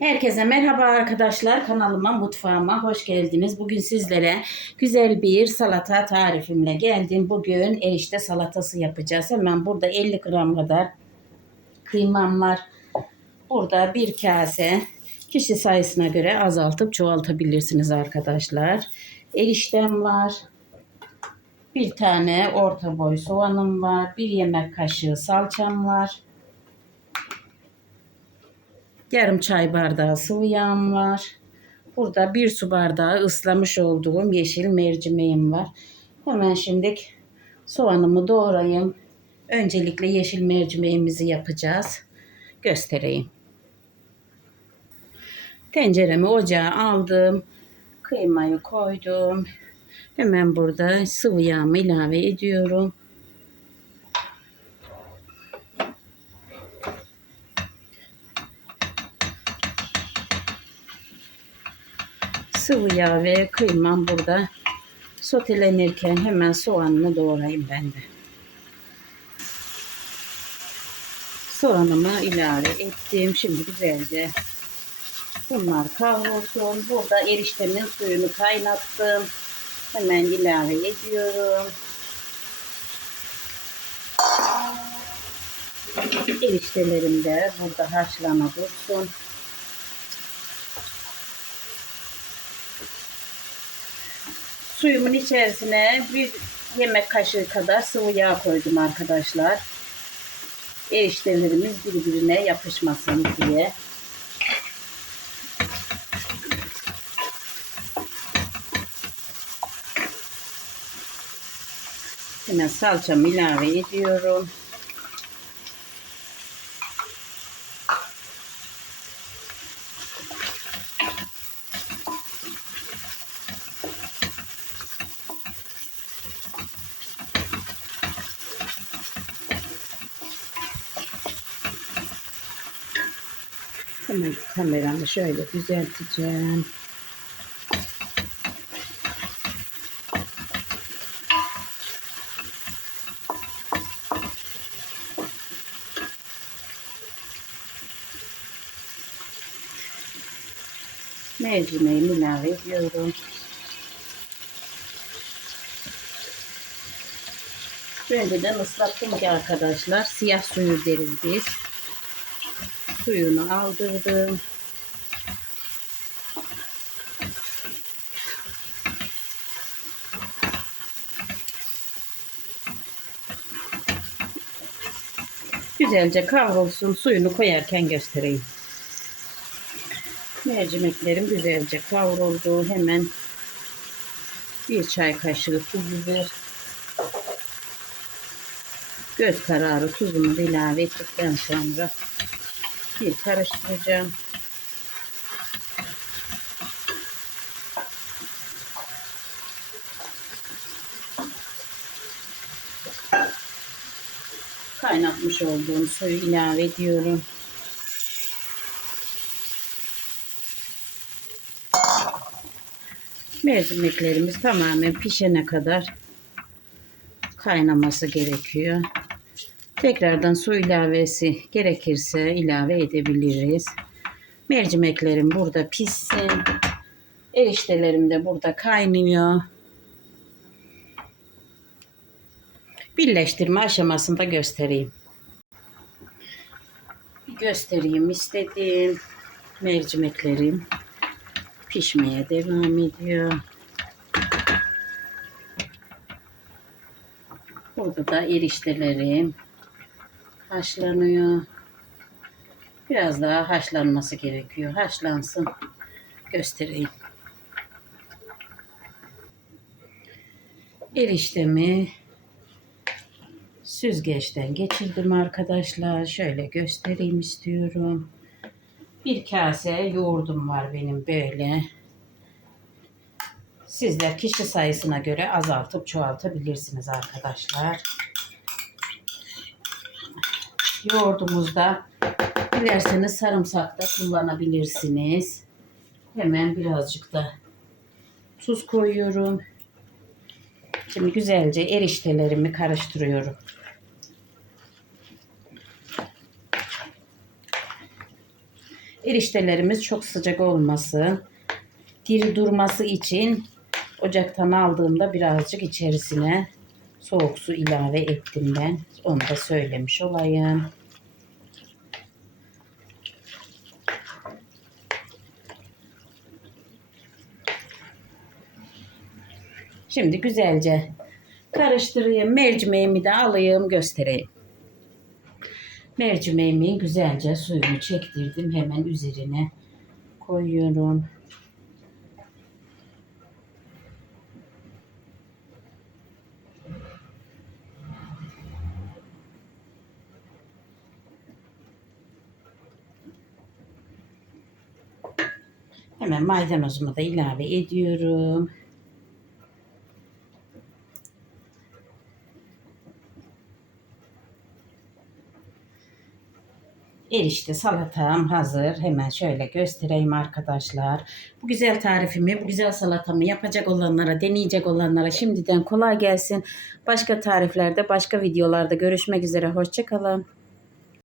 Herkese merhaba arkadaşlar. Kanalıma, mutfağıma hoş geldiniz. Bugün sizlere güzel bir salata tarifimle geldim. Bugün erişte salatası yapacağız. Hemen burada 50 gram kadar kıymam var. Burada bir kase kişi sayısına göre azaltıp çoğaltabilirsiniz arkadaşlar. Eriştem var. Bir tane orta boy soğanım var. Bir yemek kaşığı salçam var. Yarım çay bardağı sıvı yağım var. Burada bir su bardağı ıslamış olduğum yeşil mercimeğim var. Hemen şimdi soğanımı doğrayayım. Öncelikle yeşil mercimeğimizi yapacağız. Göstereyim. Tenceremi ocağa aldım. Kıymayı koydum. Hemen burada sıvı yağımı ilave ediyorum. Sıvı yağ ve kıymam burada sotelenirken hemen soğanını doğrayayım ben de. Soğanımı ilave ettim. Şimdi güzelce bunlar kavrulsun. Burada eriştemin suyunu kaynattım. Hemen ilave ediyorum. Eriştelerim de burada haşlana dursun. Suyumun içerisine bir yemek kaşığı kadar sıvı yağ koydum arkadaşlar. Eriştelerimiz birbirine yapışmasın diye. Hemen salçamı ilave ediyorum. Hemen kameramı şöyle düzelteceğim. Mercimeğimi ilave ediyorum. Önceden ıslattım ki arkadaşlar. Siyah suyu deriz biz. Suyunu aldırdım. Güzelce kavrulsun. Suyunu koyarken göstereyim. Mercimeklerim güzelce kavruldu. Hemen bir çay kaşığı tuz biber. Göz kararı tuzumu da ilave ettikten sonra bir karıştıracağım. Kaynatmış olduğum suyu ilave ediyorum. Mercimeklerimiz tamamen pişene kadar kaynaması gerekiyor. Tekrardan su ilavesi gerekirse ilave edebiliriz. Mercimeklerim burada pişsin. Eriştelerim de burada kaynıyor. Birleştirme aşamasında göstereyim. Göstereyim istedim. Mercimeklerim pişmeye devam ediyor. Burada da eriştelerim haşlanıyor. Biraz daha haşlanması gerekiyor. Haşlansın. Göstereyim. Eriştemi süzgeçten geçirdim arkadaşlar. Şöyle göstereyim istiyorum. Bir kase yoğurdum var benim böyle. Sizler kişi sayısına göre azaltıp çoğaltabilirsiniz arkadaşlar. Yoğurdumuzda dilerseniz sarımsak da kullanabilirsiniz. Hemen birazcık da tuz koyuyorum. Şimdi güzelce eriştelerimi karıştırıyorum. Eriştelerimiz çok sıcak olmasın. Diri durması için ocaktan aldığımda birazcık içerisine soğuk su ilave ettim ben. Onu da söylemiş olayım. Şimdi güzelce karıştırayım. Mercimeğimi de alayım göstereyim. Mercimeğimi güzelce suyunu çektirdim. Hemen üzerine koyuyorum. Hemen maydanozumu da ilave ediyorum. Erişte salatam hazır. Hemen şöyle göstereyim arkadaşlar. Bu güzel tarifimi, bu güzel salatamı yapacak olanlara, deneyecek olanlara şimdiden kolay gelsin. Başka tariflerde, başka videolarda görüşmek üzere. Hoşçakalın.